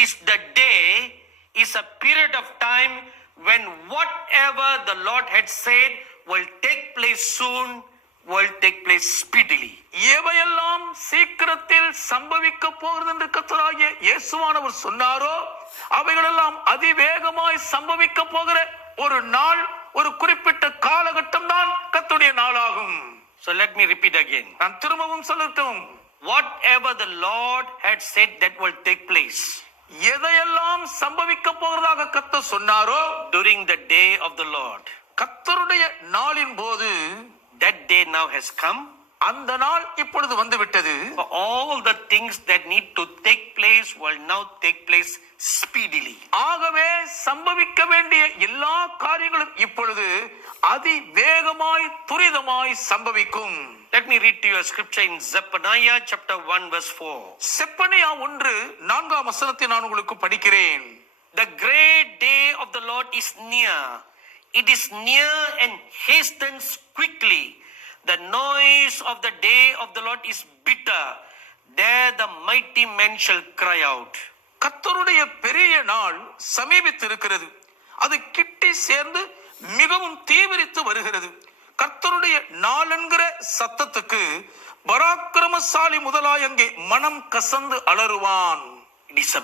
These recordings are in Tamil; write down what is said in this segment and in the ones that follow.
is the day is a period of time when whatever the Lord had said will take place soon, will take place speedily. எவையெல்லாம் சீக்கிரத்தில் சம்பவிக்க போகிறது என்று கர்த்தராகிய இயேசுவானவர் சொன்னாரோ அவைகளெல்லாம் அதிவேகமாய் சம்பவிக்க போகிற ஒரு நாள், ஒரு குறிப்பிட்ட காலகட்டம் தான் கர்த்தருடைய நாளாகும். So let me repeat again. நான் திரும்பவும் சொல்லட்டும். Whatever the Lord had said that will take place எதையெல்லாம் சம்பவிக்க போகிறதாக கர்த்தர் சொன்னாரோ during the day of the Lord, கர்த்தருடைய நாளின் போது, that day now has come. அந்த நாள் இப்பொழுது வந்துவிட்டது. For all the things that need to take place will now take place speedily. ஆகவே சம்பவிக்க வேண்டிய எல்லா காரியங்களும் இப்பொழுது அதிவேகமாய் துரிதமாய் சம்பவிக்கும். Let me read to you a scripture in Zephaniah chapter 1 verse 4. Zephaniah 1:4 வசனத்தை நான் உங்களுக்கு படிக்கிறேன். The great day of the Lord is near. It is near and hastens quickly. The noise of the day of the Lord is bitter. There the mighty men shall cry out. கர்த்தருடைய பெரிய நாள் சமீபித்திருக்கிறது. அது கிட்டி சேர்ந்து மிகவும் தீவிரித்து வருகிறது. கர்த்தருடைய நாள் என்கிற சத்தத்துக்கு பராக்கிரமசாலி முதலாய் அங்கே மனம் கசந்து அலறுவான். It is a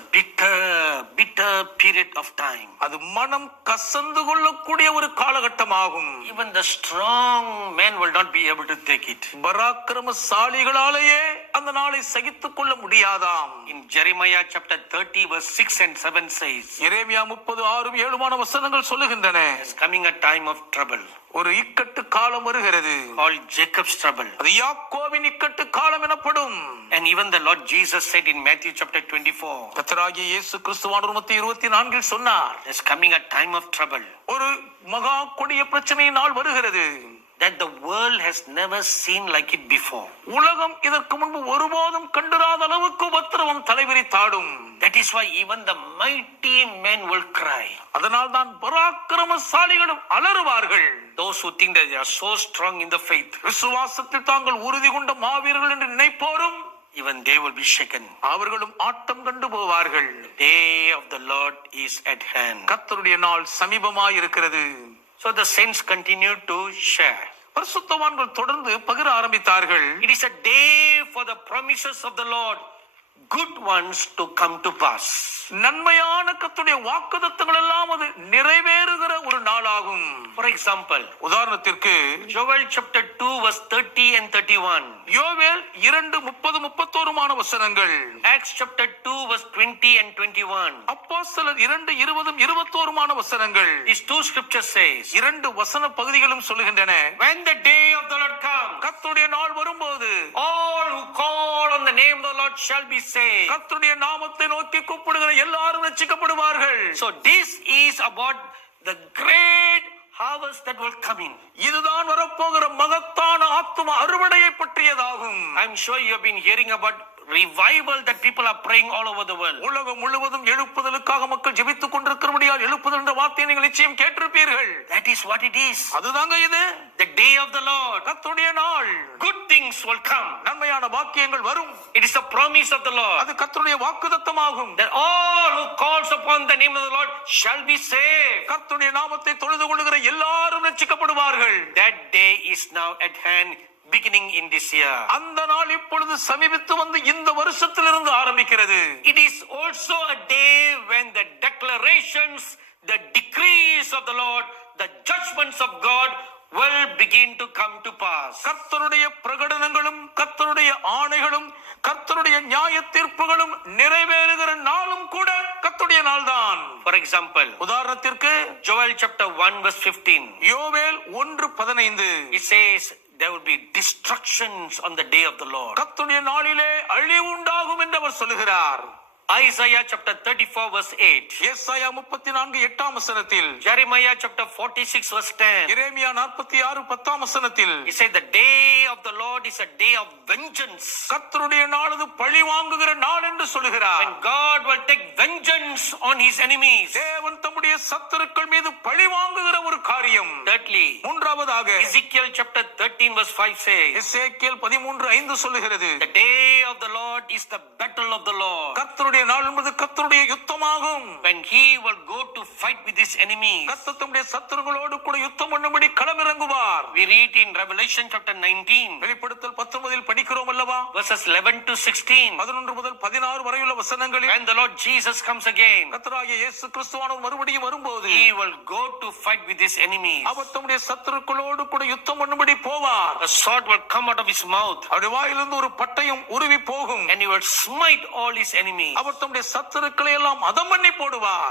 bitter period of time. அது மனம் கசந்து கொள்ளக்கூடிய ஒரு காலகட்டமாகும். Even the strong men will not be able to take it. பராக்கிரமசாலிகளாலேயே அந்த நாளை சகித்துக் கொள்ள முடியாதாம். In Jeremiah chapter 30 verse 6 and 7 says, எரேமியா 30:6-7 வசனங்கள் சொல்லுகின்றன. There is coming a time of trouble. ஒரு இக்கட்டு காலம் வருகிறது. Called Jacob's trouble. அது யாக்கோபின் இக்கட்டு காலம் எனப்படும். And even the Lord Jesus said in Matthew chapter 24, கர்த்தராகிய இயேசு கிறிஸ்துவானவர் மத்தேயு 24 சொன்னார், there's coming a time of trouble ஒரு மகா கொடிய பிரச்சனை நாள் வருகிறது. that the world has never seen like it before. உலகம் இதற்கு முன்பு ஒருபோதும் கண்டிராத அளவுக்கு உபத்திரவம் தலைவிரித்தாடும். That is why even the mighty men will cry. அதனால் தான் பராக்கிரமசாலிகளும் அலறுவார்கள். Those who think that they are so strong in the faith, விசுவாசத்தில் தாங்கள் உறுதி கொண்ட மாவீரர்கள் என்று நினைப்போரும் even they will be shaken. அவர்களும் ஆட்டம் கண்டு போவார்கள். The day of the Lord is at hand. கர்த்தருடைய நாள் சமீபமாய் இருக்கிறது. So the saints continue to share. பரிசுத்தவான்கள் தொடர்ந்து பகிர ஆரம்பித்தார்கள். It is a day for the promises of the Lord, good ones, to come to pass. நன்மையான கர்த்தருடைய வாக்குத்தத்தங்கள் எல்லாம் அது நிறைவேறுகிற ஒரு நாளாகும். For example, உதாரணத்திற்கு Joel chapter 2 verse 30 and 31. யோவேல் 2:30-31 வசனங்கள். Acts chapter 2 verse 20 and 21. அப்போஸ்தலர் 2:20-21 வசனங்கள். These two scriptures says, இரண்டு வசன பகுதிகளும் சொல்லுகின்றன. when the day of the Lord comes, கர்த்தருடைய நாள் வரும்போது all who call on the name of the Lord shall be saved. கர்த்தருடைய நாமத்தை நோக்கி கூப்பிடுகிற எல்லாரும் ரட்சிக்கப்படுவார்கள். So this is about the great harvest that will come in. இதுதான் வரப்போகிற மகத்தான ஆத்தும அறுவடையை பற்றியதாகும். I'm sure you have been hearing about revival that people are praying all over the world. உலகம் முழுவதும் எழுப்புதலுக்காக மக்கள் ஜெபித்துக் கொண்டிருக்கிறபடியால் எழுப்புதல் என்ற வார்த்தையை நீங்கள் நிச்சயம் கேட்டிருப்பீர்கள். That is what it is. அதுதாங்க இது. The day of the Lord. கர்த்தருடைய நாள். Good things will come. நன்மையான வாக்கியங்கள் வரும். It is a promise of the Lord. அது கர்த்தருடைய வாக்குத்தத்தமாகும். That all who calls upon the name of the Lord shall be saved. கர்த்தருடைய நாமத்தை தொழுது கொள்ளுகிற எல்லாரும் ரட்சிக்கப்படுவார்கள். That day is now at hand, beginning in this year. அந்த நாள் இப்பொழுது சமீபித்து வந்து இந்த வருஷத்திலிருந்து ஆரம்பிக்கிறது. It is also a day when the declarations, the decrees of the Lord, the judgments of God will begin to come to pass. கர்த்தருடைய பிரகடனங்களும் கர்த்தருடைய ஆணைகளும் கர்த்தருடைய நியாய தீர்ப்புகளும் நிறைவேறுகிற நாளும் கூட கர்த்தருடைய நாள்தான். For example, உதாரணத்திற்கு Joel chapter 1 verse 15. யோவேல் 1:15. It says there will be destructions on the day of the Lord. கர்த்தருடைய நாளிலே அழிவு உண்டாகும் என்று அவர் சொல்லுகிறார். Isaiah chapter 34 verse 8. ஏசாயா 34:8 வசனத்தில். Jeremiah chapter 46 verse 10. எரேமியா 46:10 வசனத்தில். He said the day of the Lord is a day of vengeance. கர்த்தருடைய நாள் அது பழி வாங்குகிற நாள் என்று சொல்லுகிறார். When God will take vengeance on his enemies. தேவன் தம்முடைய சத்துருக்கள் மீது பழி வாங்குகிற ஒரு காரியம். Thirdly, மூன்றாவதாக Ezekiel chapter 13 verse 5 says, எசேக்கியேல் 13:5 சொல்லுகிறது. the day of the Lord is the battle of the Lord. கர்த்தருடைய கர்த்தருடைய நாள் என்பது கர்த்தருடைய யுத்தமாகும். when he will go to fight with his enemies. கர்த்தர் தம்முடைய சத்துருக்களோடு கூட யுத்தம் பண்ணும்படி களமிறங்குவார். We read in Revelation chapter 19, வெளிப்படுத்தல் 19 படிக்கிறோம் அல்லவா? verses 11 to 16. 11 முதல் 16 வரையுள்ள வசனங்களில் When the Lord Jesus comes again, கர்த்தராகிய இயேசு கிறிஸ்துவானவர் மறுபடியும் வரும்போது he will go to fight with his enemies. அவர் தம்முடைய சத்துருக்களோடு கூட யுத்தம் பண்ணும்படி போவார். A sword will come out of his mouth, அவருடைய வாயிலிருந்து ஒரு பட்டயம் உருவி போகும். and he will smite all his enemies. அவர் தம்முடைய சத்துருக்களை எல்லாம் அதம் பண்ணி போடுவார்.